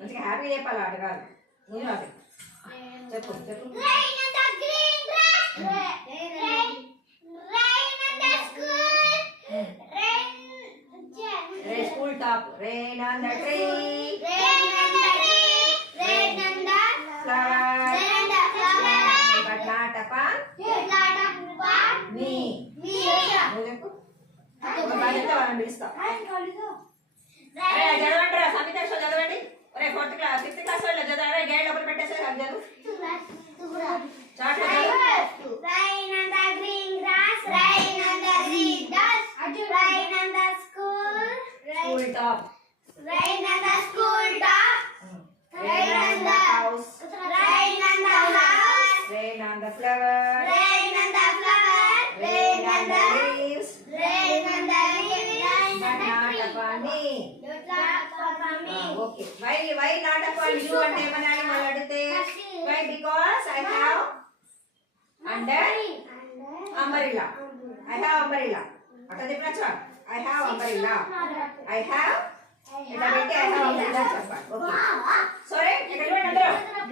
మంచిగా హ్యాపీ చెప్పాలి ఆట కాదు నువ్వు అది చెప్పు చెప్పు school top rain on the tree but not upon me నువ్వు చెప్పు బాధ్యత వాళ్ళని పిలుస్తా చదవండి రా సమిత చదవండి ఒరే 4th క్లాస్ 5th క్లాస్ వాళ్ళు చదవండి గేట్ లోపల పెట్టేసారు అది చదువు chat rain on the green grass rain on the green dust rain on the school top rain on the school top rain on the house rain on the house rain on the flower rain on the flower rain on the leaves rain on the leaves but not upon me okay why not upon you అంటే ఏమనాలి వాళ్ళు అడిగితే why because I have under umbrella I have umbrella అట్లా చెప్పినచ్చా I have umbrella I have ఇలా పెట్టి I have umbrella చెప్పాలి ఓకే సరే ఇక్కడ చూడండి అందరూ